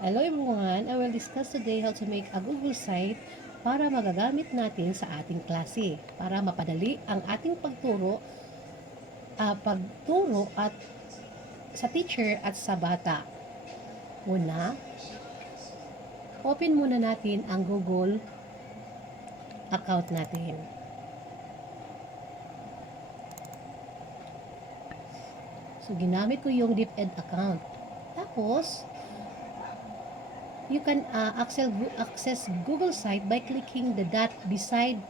Hello everyone! I will discuss today how to make a Google site para magagamit natin sa ating klase para mapadali ang ating pagturo at sa teacher at sa bata. Una, open muna natin ang Google account natin. So, ginamit ko yung DepEd account. Tapos, you can access Google site by clicking the dot beside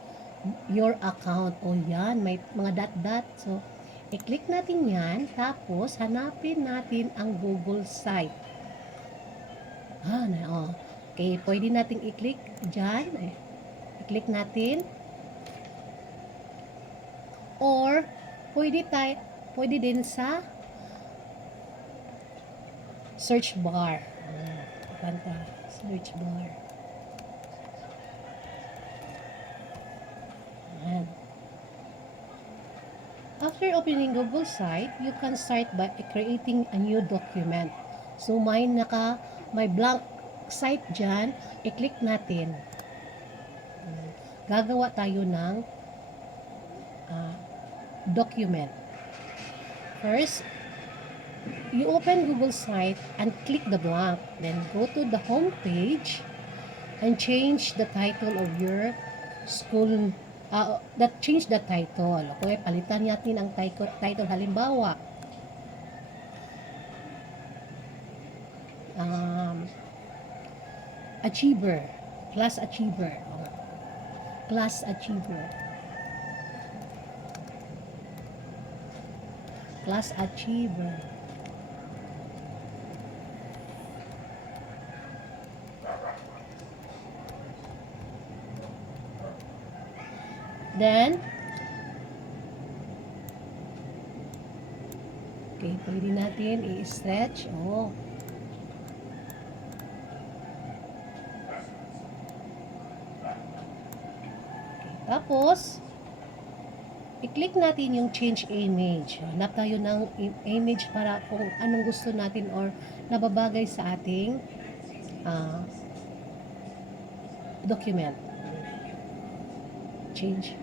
your account. O yan, may mga dot-dot. So, i-click natin yan. Tapos, hanapin natin ang Google site. Okay, pwede natin i-click dyan. I-click natin. Or, pwede din sa search bar. Search bar. Ayan. After opening Google site, you can start by creating a new document. So, may blank site dyan, i-click natin. Gagawa tayo ng document. First, you open Google site and click the blank. Then go to the home page and change the title of your school. Change the title. Okay, palitan natin ang title. Halimbawa, Achiever. Class Achiever. Class Achiever. Class Achiever. Then, okay, pwede natin i-stretch. Okay, tapos, i-click natin yung change image. Hanap tayo ng image para kung anong gusto natin or nababagay sa ating document. Change.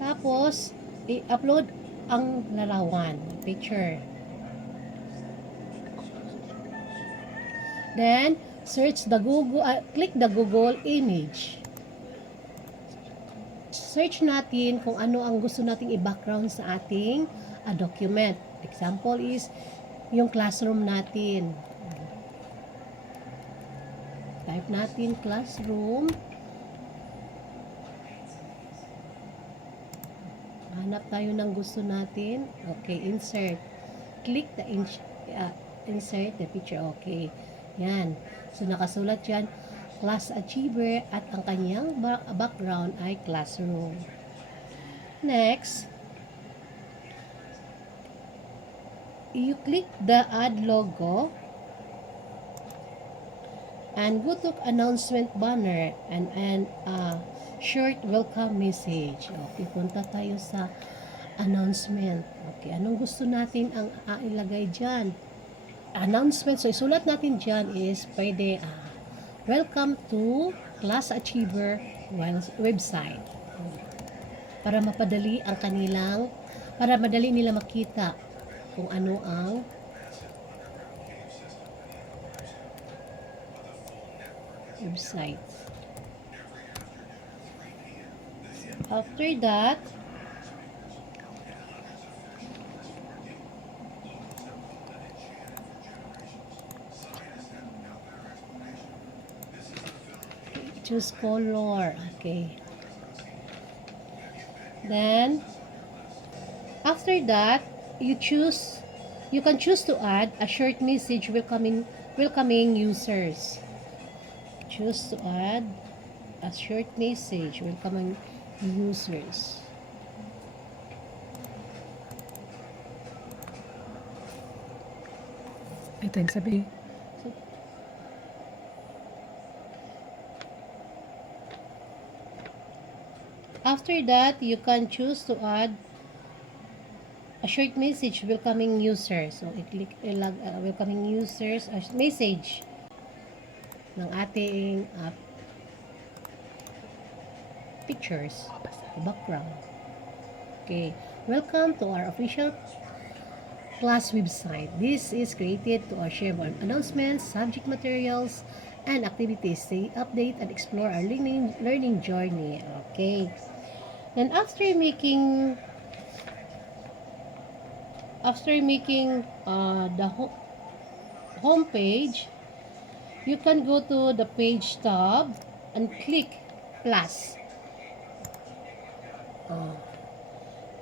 Tapos, i-upload ang larawan, picture. Then, click the Google image. Search natin kung ano ang gusto nating i-background sa ating document. Example is, yung classroom natin. Type natin classroom. Hanap tayo ng gusto natin. Okay, insert. Click the insert the picture. Okay. Yan. So, nakasulat yan, Class Achiever at ang kanyang background ay classroom. Next, you click the add logo and go to announcement banner and short welcome message. Okay, punta tayo sa announcement. Okay, anong gusto natin ang ilagay dyan? Announcement. So, isulat natin dyan is pwede welcome to Class Achiever website. Para mapadali ang para madali nila makita kung ano ang website. After that, choose color. Okay. Then, after that, you can choose to add a short message welcoming users. Choose to add a short message welcoming users. Ito yung sabi. After that, you can choose to add a short message welcoming users. So, i-click welcoming users message. ng ating pictures, background. Okay, welcome to our official class website. This is created to share more announcements, subject materials, and activities. They update and explore our learning journey. Okay. And after making the home page, you can go to the page tab and click plus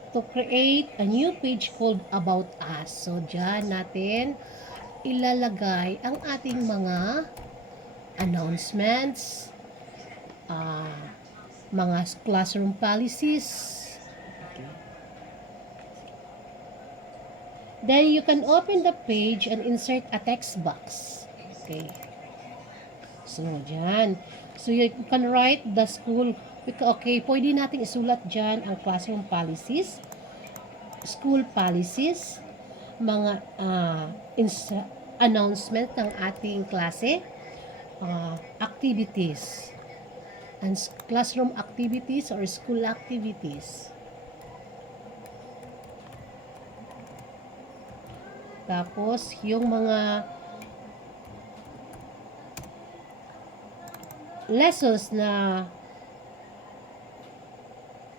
to create a new page called About Us. So, dyan natin ilalagay ang ating mga announcements, mga classroom policies. Then you can open the page and insert a text box. Okay. So, dyan. So, you can write the school. Okay, pwede natin isulat dyan ang classroom policies, school policies, mga announcement ng ating klase, activities, and classroom activities or school activities. Tapos, yung mga lessons na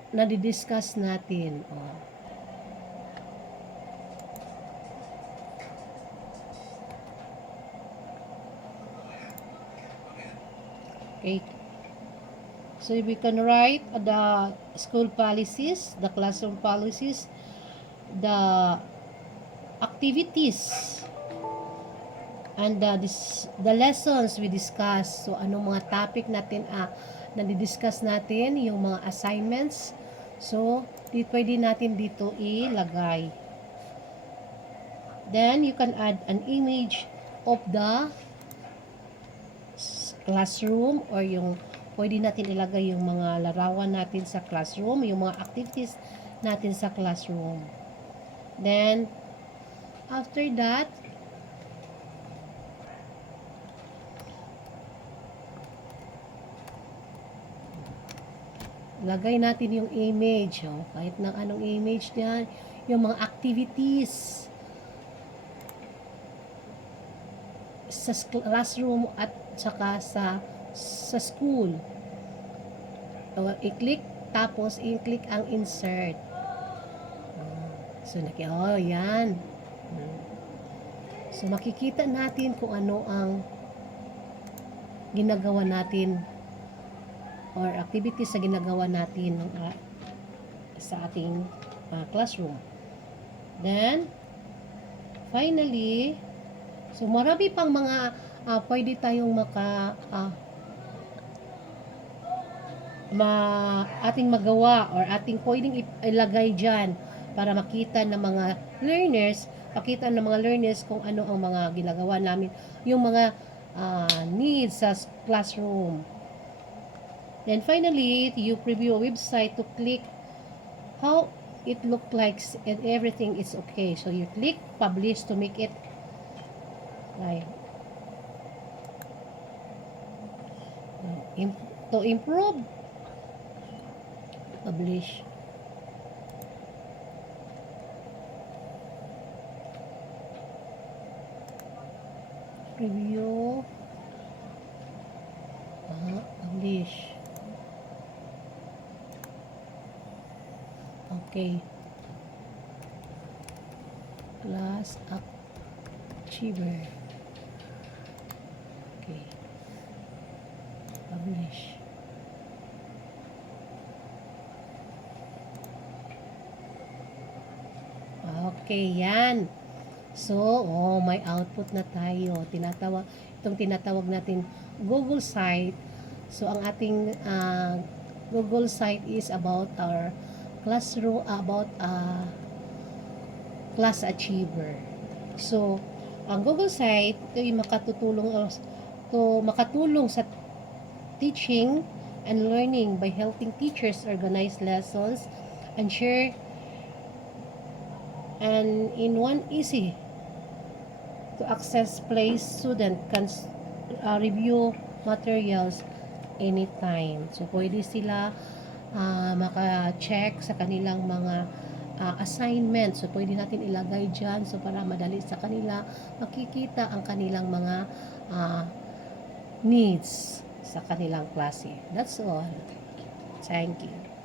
nadidiscuss natin. Okay. So, we can write the school policies, the classroom policies, the activities, and the lessons we discuss. So, anong mga topic natin nadidiscuss natin, yung mga assignments. So, pwede natin dito ilagay. Then, you can add an image of the classroom or pwede natin ilagay yung mga larawan natin sa classroom, yung mga activities natin sa classroom. Then, after that, lagay natin yung image. Kahit na anong image niyan, yung mga activities sa classroom at saka sa school. I-click, tapos i-click ang insert. So, yan. So, makikita natin kung ano ang ginagawa natin or activities sa ginagawa natin sa ating classroom. Then, finally, so marami pang mga pwede tayong ating magawa or ating pwedeng ilagay dyan para makita ng mga learners kung ano ang mga ginagawa namin, yung mga needs sa classroom. Then finally, you preview a website to click how it look like and everything is okay. So you click publish to make it right. To improve, publish. Preview. Publish. Okay. Class Achiever. Okay. Publish. Okay, yan. So, may output na tayo. Itong tinatawag natin Google site. So, ang ating Google site is about our classroom, about Class Achiever. So, ang Google site, ito ay makatulong sa teaching and learning by helping teachers organize lessons and share and in one easy to access place student can review materials anytime. So, pwede sila maka-check sa kanilang mga assignment. So, pwede natin ilagay dyan. So, para madali sa kanila makikita ang kanilang mga needs sa kanilang klase. That's all. Thank you.